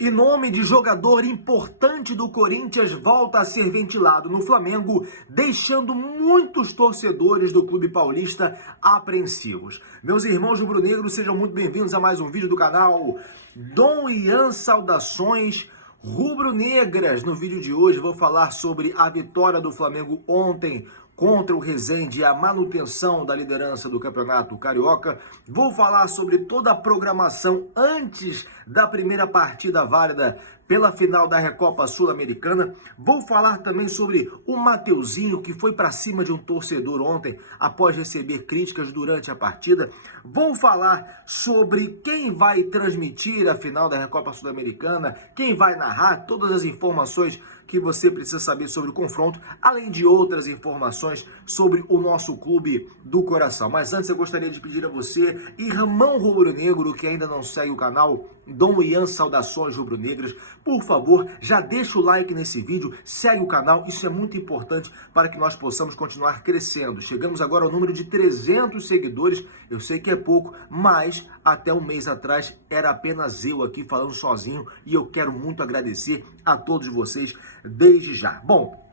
E nome de jogador importante do Corinthians volta a ser ventilado no Flamengo, deixando muitos torcedores do clube paulista apreensivos. Meus irmãos rubro-negros, sejam muito bem-vindos a mais um vídeo do canal Dom Ian Saudações Rubro-Negras. No vídeo de hoje vou falar sobre a vitória do Flamengo ontem contra o Resende e a manutenção da liderança do Campeonato Carioca. Vou falar sobre toda a programação antes da primeira partida válida pela final da Recopa Sul-Americana. Vou falar também sobre o Mateuzinho, que foi para cima de um torcedor ontem após receber críticas durante a partida. Vou falar sobre quem vai transmitir a final da Recopa Sul-Americana, quem vai narrar, todas as informações que você precisa saber sobre o confronto, além de outras informações sobre o nosso clube do coração. Mas antes eu gostaria de pedir a você, irmão rubro-negro, que ainda não segue o canal Dom Ian Saudações Rubro-Negras, por favor, já deixa o like nesse vídeo, segue o canal, isso é muito importante para que nós possamos continuar crescendo. Chegamos agora ao número de 300 seguidores, eu sei que é pouco, mas até um mês atrás era apenas eu aqui falando sozinho e eu quero muito agradecer a todos vocês desde já. Bom,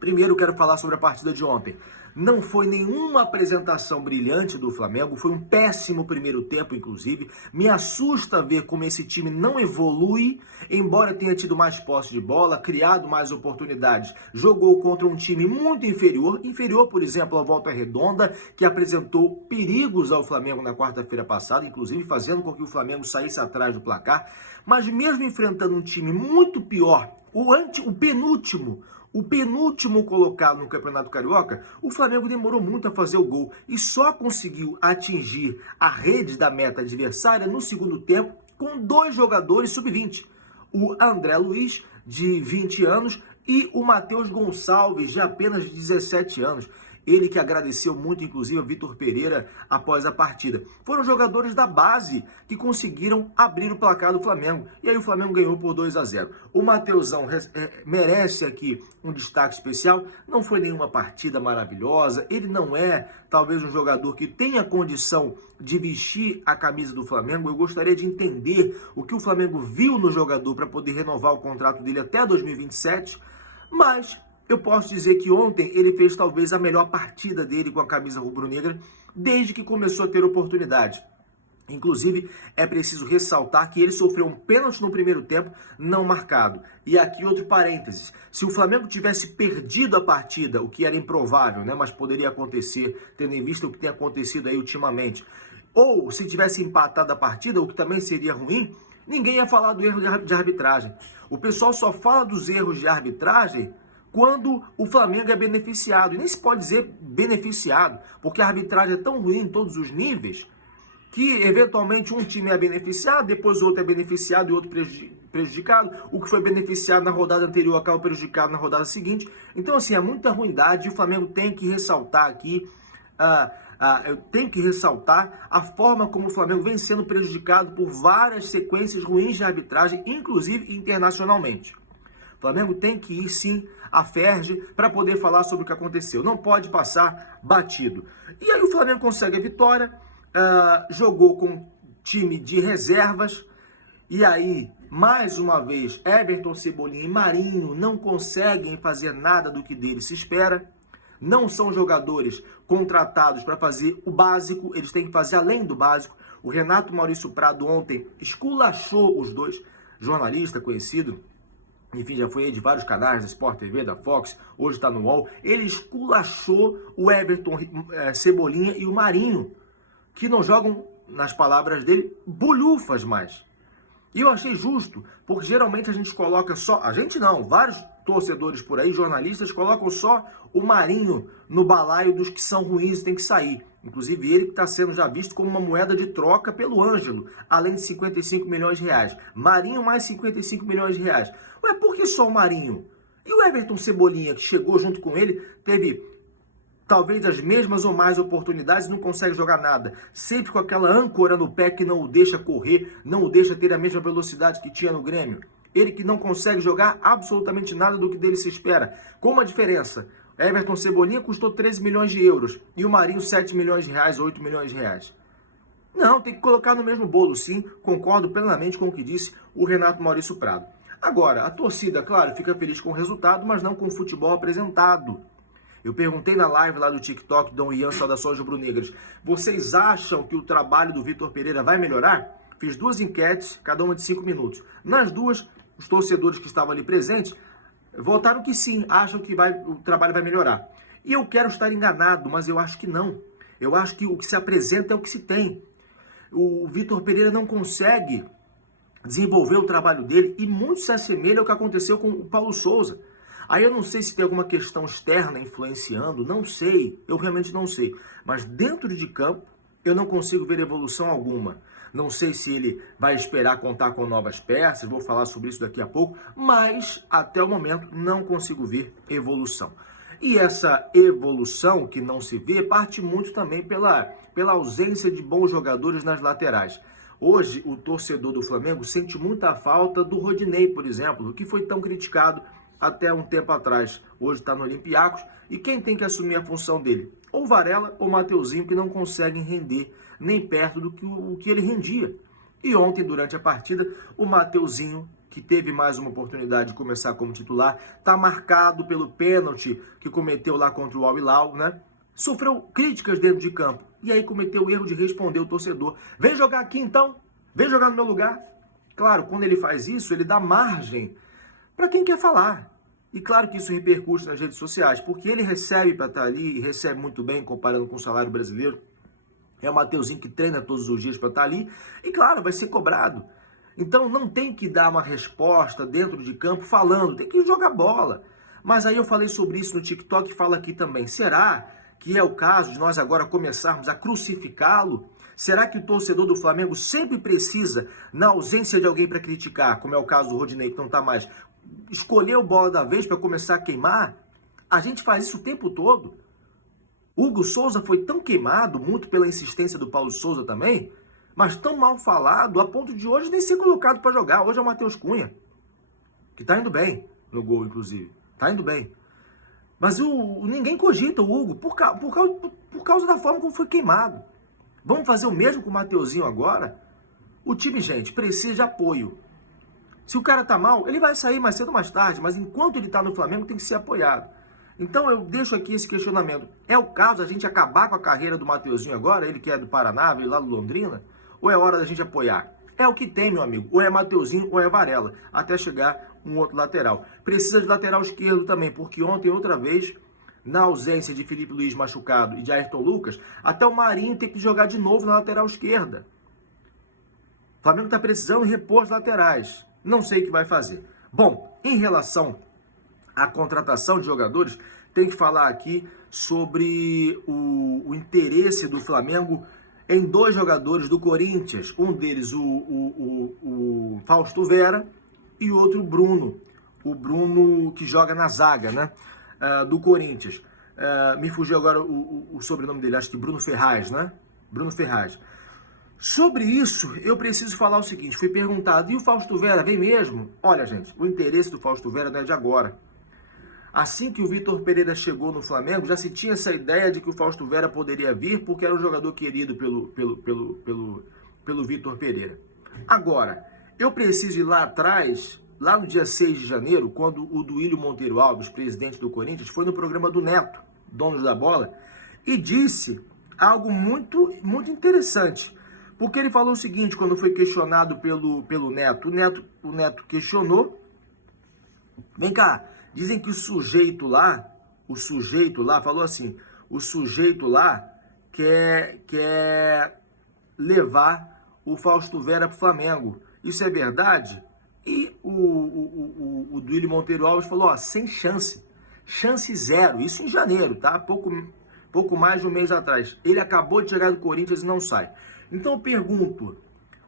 primeiro eu quero falar sobre a partida de ontem. Não foi nenhuma apresentação brilhante do Flamengo, foi um péssimo primeiro tempo, inclusive. Me assusta ver como esse time não evolui, embora tenha tido mais posse de bola, criado mais oportunidades. Jogou contra um time muito inferior, por exemplo, ao Volta Redonda, que apresentou perigos ao Flamengo na quarta-feira passada, inclusive fazendo com que o Flamengo saísse atrás do placar. Mas mesmo enfrentando um time muito pior, o penúltimo colocado no Campeonato Carioca, o Flamengo demorou muito a fazer o gol e só conseguiu atingir a rede da meta adversária no segundo tempo com dois jogadores sub-20. O André Luiz, de 20 anos, e o Matheus Gonçalves, de apenas 17 anos. Ele que agradeceu muito, inclusive, a Vitor Pereira após a partida. Foram jogadores da base que conseguiram abrir o placar do Flamengo. E aí o Flamengo ganhou por 2-0. O Mateuzão merece aqui um destaque especial. Não foi nenhuma partida maravilhosa. Ele não é, talvez, um jogador que tenha condição de vestir a camisa do Flamengo. Eu gostaria de entender o que o Flamengo viu no jogador para poder renovar o contrato dele até 2027. Mas eu posso dizer que ontem ele fez talvez a melhor partida dele com a camisa rubro-negra desde que começou a ter oportunidade. Inclusive, é preciso ressaltar que ele sofreu um pênalti no primeiro tempo não marcado. E aqui outro parênteses, se o Flamengo tivesse perdido a partida, o que era improvável, né, mas poderia acontecer, tendo em vista o que tem acontecido aí ultimamente, ou se tivesse empatado a partida, o que também seria ruim, ninguém ia falar do erro de arbitragem. O pessoal só fala dos erros de arbitragem quando o Flamengo é beneficiado. E nem se pode dizer beneficiado, porque a arbitragem é tão ruim em todos os níveis que, eventualmente, um time é beneficiado, depois o outro é beneficiado e o outro prejudicado. O que foi beneficiado na rodada anterior acaba prejudicado na rodada seguinte. Então, assim, é muita ruindade e o Flamengo tem que ressaltar aqui, eu tenho que ressaltar a forma como o Flamengo vem sendo prejudicado por várias sequências ruins de arbitragem, inclusive internacionalmente. O Flamengo tem que ir, sim, à Ferge para poder falar sobre o que aconteceu. Não pode passar batido. E aí o Flamengo consegue a vitória, jogou com time de reservas, e aí, mais uma vez, Everton, Cebolinha e Marinho não conseguem fazer nada do que deles se espera. Não são jogadores contratados para fazer o básico, eles têm que fazer além do básico. O Renato Maurício Prado ontem esculachou os dois, jornalista conhecido, enfim, já foi aí de vários canais, da Sport TV, da Fox, hoje está no UOL. Ele esculachou o Everton, Cebolinha e o Marinho, que não jogam, nas palavras dele, bolhufas mais. E eu achei justo, porque geralmente a gente coloca só, a gente não, vários torcedores por aí, jornalistas, colocam só o Marinho no balaio dos que são ruins e tem que sair. Inclusive ele que está sendo já visto como uma moeda de troca pelo Ângelo, além de 55 milhões de reais. Marinho mais 55 milhões de reais. Ué, por que só o Marinho? E o Everton Cebolinha, que chegou junto com ele, teve talvez as mesmas ou mais oportunidades e não consegue jogar nada. Sempre com aquela âncora no pé que não o deixa correr, não o deixa ter a mesma velocidade que tinha no Grêmio. Ele que não consegue jogar absolutamente nada do que dele se espera. Com uma diferença, Everton Cebolinha custou 13 milhões de euros e o Marinho 7 milhões de reais, 8 milhões de reais. Não, tem que colocar no mesmo bolo, sim. Concordo plenamente com o que disse o Renato Maurício Prado. Agora, a torcida, claro, fica feliz com o resultado, mas não com o futebol apresentado. Eu perguntei na live lá do TikTok, Dom Ian, saudações rubro-negras, vocês acham que o trabalho do Vitor Pereira vai melhorar? Fiz 2 enquetes, cada uma de 5 minutos. Nas duas, os torcedores que estavam ali presentes votaram que sim, acham que o trabalho vai melhorar. E eu quero estar enganado, mas eu acho que não. Eu acho que o que se apresenta é o que se tem. O Vitor Pereira não consegue desenvolver o trabalho dele e muito se assemelha ao que aconteceu com o Paulo Souza. Aí eu não sei se tem alguma questão externa influenciando, não sei, eu realmente não sei. Mas dentro de campo, eu não consigo ver evolução alguma. Não sei se ele vai esperar contar com novas peças, vou falar sobre isso daqui a pouco, mas até o momento não consigo ver evolução. E essa evolução que não se vê parte muito também pela ausência de bons jogadores nas laterais. Hoje, o torcedor do Flamengo sente muita falta do Rodinei, por exemplo, que foi tão criticado até um tempo atrás. Hoje está no Olympiacos. E quem tem que assumir a função dele? Ou o Varela ou o Mateuzinho, que não conseguem render nem perto do que ele rendia. E ontem, durante a partida, o Mateuzinho, que teve mais uma oportunidade de começar como titular, está marcado pelo pênalti que cometeu lá contra o Al Hilal, né? Sofreu críticas dentro de campo. E aí cometeu o erro de responder o torcedor. Vem jogar aqui então, vem jogar no meu lugar. Claro, quando ele faz isso, ele dá margem para quem quer falar. E claro que isso repercute nas redes sociais, porque ele recebe para estar ali, e recebe muito bem, comparando com o salário brasileiro. É o Mateuzinho que treina todos os dias para estar ali, e claro, vai ser cobrado. Então não tem que dar uma resposta dentro de campo falando, tem que jogar bola. Mas aí eu falei sobre isso no TikTok e falo aqui também. Será que é o caso de nós agora começarmos a crucificá-lo? Será que o torcedor do Flamengo sempre precisa, na ausência de alguém para criticar, como é o caso do Rodinei, que não está mais, escolher o bola da vez para começar a queimar? A gente faz isso o tempo todo. Hugo Souza foi tão queimado, muito pela insistência do Paulo Souza também, mas tão mal falado a ponto de hoje nem ser colocado para jogar. Hoje é o Matheus Cunha, que está indo bem no gol, inclusive. Está indo bem. Mas ninguém cogita o Hugo por causa da forma como foi queimado. Vamos fazer o mesmo com o Mateuzinho agora? O time, gente, precisa de apoio. Se o cara tá mal, ele vai sair mais cedo ou mais tarde, mas enquanto ele tá no Flamengo tem que ser apoiado. Então eu deixo aqui esse questionamento. É o caso a gente acabar com a carreira do Mateuzinho agora, ele que é do Paraná, veio lá do Londrina? Ou é hora da gente apoiar? É o que tem, meu amigo. Ou é Mateuzinho ou é Varela, até chegar um outro lateral. Precisa de lateral esquerdo também, porque ontem, outra vez, na ausência de Felipe Luiz machucado e de Ayrton Lucas, até o Marinho tem que jogar de novo na lateral esquerda. O Flamengo está precisando repor as laterais. Não sei o que vai fazer. Bom, em relação à contratação de jogadores, tem que falar aqui sobre o interesse do Flamengo em 2 jogadores do Corinthians. Um deles, o Fausto Vera, e outro, o Bruno. O Bruno que joga na zaga, né? Do Corinthians. Me fugiu agora o sobrenome dele, acho que Bruno Ferraz, né? Bruno Ferraz. Sobre isso, eu preciso falar o seguinte, fui perguntado, e o Fausto Vera vem mesmo? Olha, gente, o interesse do Fausto Vera não é de agora. Assim que o Vitor Pereira chegou no Flamengo, já se tinha essa ideia de que o Fausto Vera poderia vir, porque era um jogador querido pelo Vitor Pereira. Agora, eu preciso ir lá atrás, lá no dia 6 de janeiro, quando o Duílio Monteiro Alves, presidente do Corinthians, foi no programa do Neto, Donos da Bola, e disse algo muito, muito interessante. Porque ele falou o seguinte, quando foi questionado pelo Neto. O Neto questionou. Vem cá, dizem que o sujeito lá falou assim, o sujeito lá quer levar o Fausto Vera pro Flamengo. Isso é verdade? E o Duílio Monteiro Alves falou, ó, sem chance. Chance zero. Isso em janeiro, tá? Pouco mais de um mês atrás. Ele acabou de chegar do Corinthians e não sai. Então eu pergunto,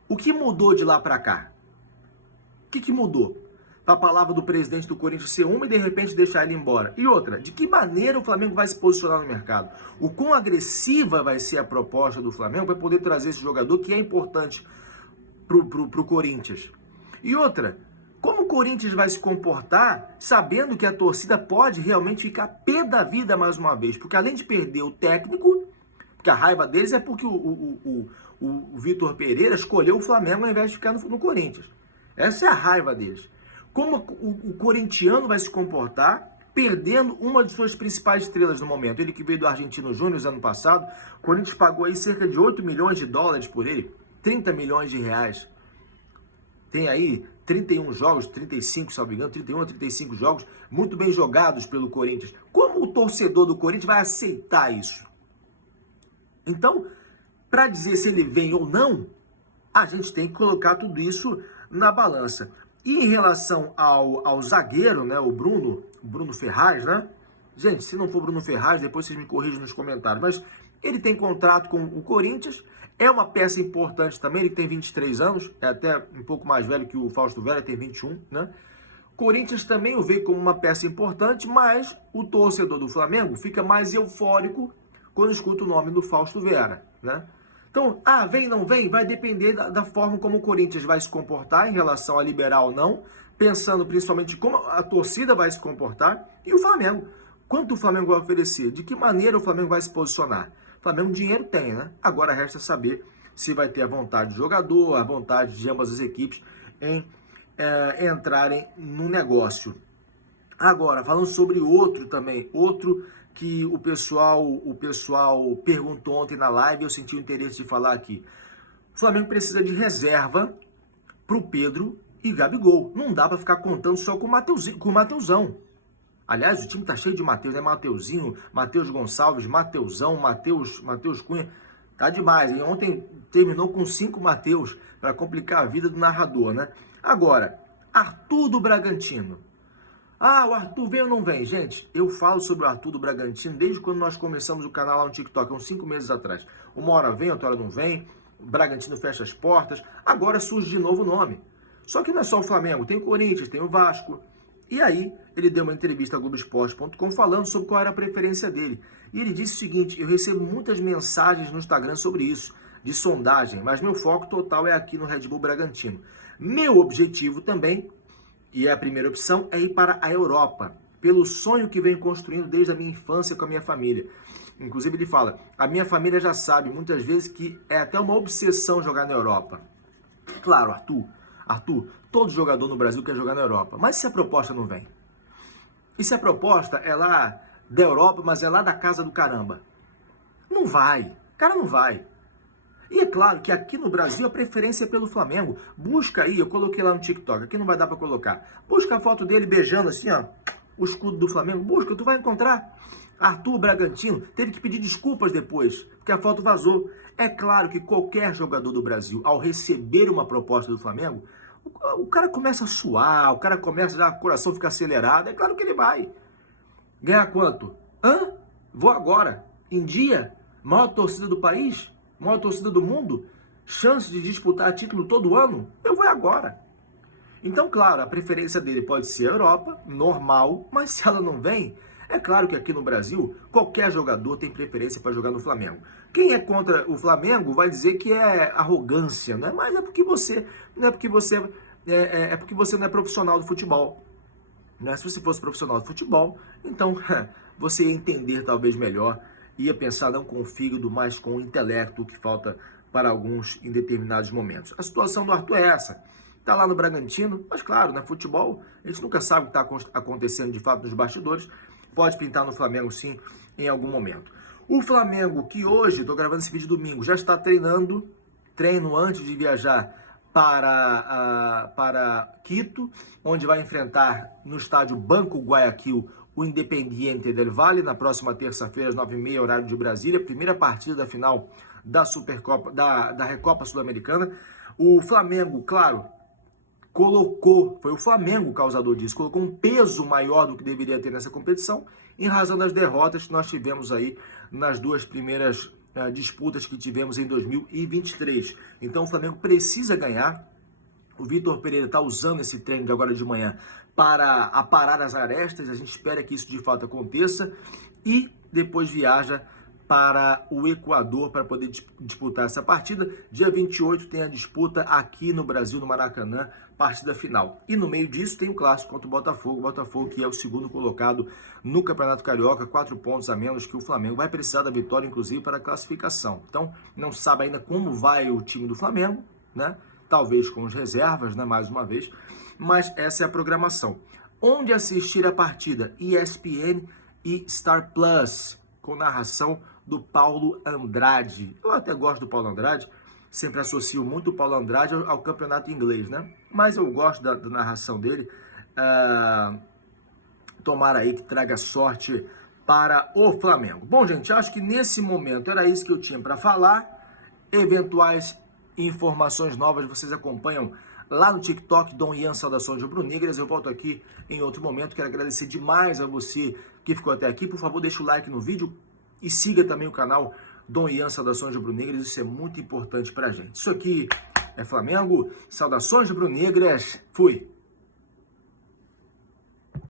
o que mudou de lá para cá? O que mudou? Para a palavra do presidente do Corinthians ser uma e de repente deixar ele embora. E outra, de que maneira o Flamengo vai se posicionar no mercado? O quão agressiva vai ser a proposta do Flamengo para poder trazer esse jogador que é importante pro Corinthians? E outra, como o Corinthians vai se comportar sabendo que a torcida pode realmente ficar pé da vida mais uma vez? Porque além de perder o técnico, porque Porque a raiva deles é porque o Vitor Pereira escolheu o Flamengo ao invés de ficar no Corinthians. Essa é a raiva deles. Como o corintiano vai se comportar perdendo uma de suas principais estrelas no momento? Ele que veio do Argentino Júnior ano passado, o Corinthians pagou aí cerca de 8 milhões de dólares por ele, 30 milhões de reais. Tem aí 31 jogos, 35, se não me engano, 31 ou 35 jogos, muito bem jogados pelo Corinthians. Como o torcedor do Corinthians vai aceitar isso? Então, para dizer se ele vem ou não, a gente tem que colocar tudo isso na balança. E em relação ao zagueiro, né, o Bruno Ferraz, né? Gente, se não for Bruno Ferraz, depois vocês me corrigem nos comentários. Mas ele tem contrato com o Corinthians, é uma peça importante também, ele tem 23 anos, é até um pouco mais velho que o Fausto Vera, tem 21, né? Corinthians também o vê como uma peça importante, mas o torcedor do Flamengo fica mais eufórico quando escuta o nome do Fausto Vera, né? Então, vem, não vem, vai depender da forma como o Corinthians vai se comportar em relação a liberar ou não, pensando principalmente como a torcida vai se comportar e o Flamengo. Quanto o Flamengo vai oferecer? De que maneira o Flamengo vai se posicionar? O Flamengo dinheiro tem, né? Agora resta saber se vai ter a vontade do jogador, a vontade de ambas as equipes em entrarem no negócio. Agora, falando sobre outro também, outro que o pessoal perguntou ontem na live, eu senti o interesse de falar aqui. O Flamengo precisa de reserva para o Pedro e Gabigol. Não dá para ficar contando só com o Mateuzão. Aliás, o time tá cheio de Mateus, né? Mateuzinho, Matheus Gonçalves, Mateuzão, Matheus Cunha. Tá demais, hein? Ontem terminou com 5 Mateus para complicar a vida do narrador, né? Agora, Arthur do Bragantino. O Arthur vem ou não vem? Gente, eu falo sobre o Arthur do Bragantino desde quando nós começamos o canal lá no TikTok, uns 5 meses atrás. Uma hora vem, outra hora não vem, o Bragantino fecha as portas, agora surge de novo o nome. Só que não é só o Flamengo, tem o Corinthians, tem o Vasco. E aí, ele deu uma entrevista a Globoesporte.com falando sobre qual era a preferência dele. E ele disse o seguinte: eu recebo muitas mensagens no Instagram sobre isso, de sondagem, mas meu foco total é aqui no Red Bull Bragantino. Meu objetivo também, e é a primeira opção, é ir para a Europa, pelo sonho que venho construindo desde a minha infância com a minha família. Inclusive ele fala, a minha família já sabe muitas vezes que é até uma obsessão jogar na Europa. Claro, Arthur, todo jogador no Brasil quer jogar na Europa, mas se a proposta não vem? E se a proposta é lá da Europa, mas é lá da casa do caramba? Não vai, cara, não vai. E é claro que aqui no Brasil a preferência é pelo Flamengo. Busca aí, eu coloquei lá no TikTok, aqui não vai dar pra colocar. Busca a foto dele beijando assim, ó, o escudo do Flamengo. Busca, tu vai encontrar. Arthur Bragantino teve que pedir desculpas depois, porque a foto vazou. É claro que qualquer jogador do Brasil, ao receber uma proposta do Flamengo, o cara começa a suar, o cara começa já, o coração fica acelerado. É claro que ele vai. Ganhar quanto? Vou agora. Em dia, maior torcida do país, maior torcida do mundo, chance de disputar título todo ano, eu vou agora. Então, claro, a preferência dele pode ser a Europa, normal, mas se ela não vem, é claro que aqui no Brasil, qualquer jogador tem preferência para jogar no Flamengo. Quem é contra o Flamengo vai dizer que é arrogância, né? Mas é porque você não é profissional do futebol. Né? Se você fosse profissional do futebol, então você ia entender talvez melhor, ia pensar não com o fígado, mas com o intelecto, que falta para alguns em determinados momentos. A situação do Arthur é essa. Está lá no Bragantino, mas claro, no futebol, a gente nunca sabe o que está acontecendo de fato nos bastidores. Pode pintar no Flamengo sim, em algum momento. O Flamengo, que hoje, estou gravando esse vídeo domingo, já está treino antes de viajar para Quito, onde vai enfrentar no estádio Banco Guayaquil o Independiente del Valle, na próxima terça-feira, às 9h30, horário de Brasília, primeira partida da final da Supercopa, da Recopa Sul-Americana. O Flamengo, claro, foi o Flamengo o causador disso, colocou um peso maior do que deveria ter nessa competição, em razão das derrotas que nós tivemos aí nas duas primeiras disputas que tivemos em 2023. Então o Flamengo precisa ganhar. O Vitor Pereira está usando esse treino de agora de manhã para aparar as arestas, a gente espera que isso de fato aconteça, e depois viaja para o Equador para poder disputar essa partida. Dia 28 tem a disputa aqui no Brasil, no Maracanã, partida final. E no meio disso tem o clássico contra o Botafogo que é o segundo colocado no Campeonato Carioca, 4 pontos a menos que o Flamengo. Vai precisar da vitória, inclusive, para a classificação. Então, não sabe ainda como vai o time do Flamengo, né? Talvez com as reservas, né? Mais uma vez. Mas essa é a programação. Onde assistir a partida? ESPN e Star Plus, com narração do Paulo Andrade. Eu até gosto do Paulo Andrade, sempre associo muito o Paulo Andrade ao campeonato inglês, né? Mas eu gosto da narração dele. Tomara aí que traga sorte para o Flamengo. Bom, gente, acho que nesse momento era isso que eu tinha para falar. Eventuais informações novas vocês acompanham lá no TikTok, Dom Ian Saudações Rubro-Negras. Eu volto aqui em outro momento. Quero agradecer demais a você que ficou até aqui. Por favor, deixa o like no vídeo e siga também o canal Dom Ian Saudações Rubro-Negras. Isso é muito importante pra gente. Isso aqui é Flamengo. Saudações Rubro-Negras. Fui!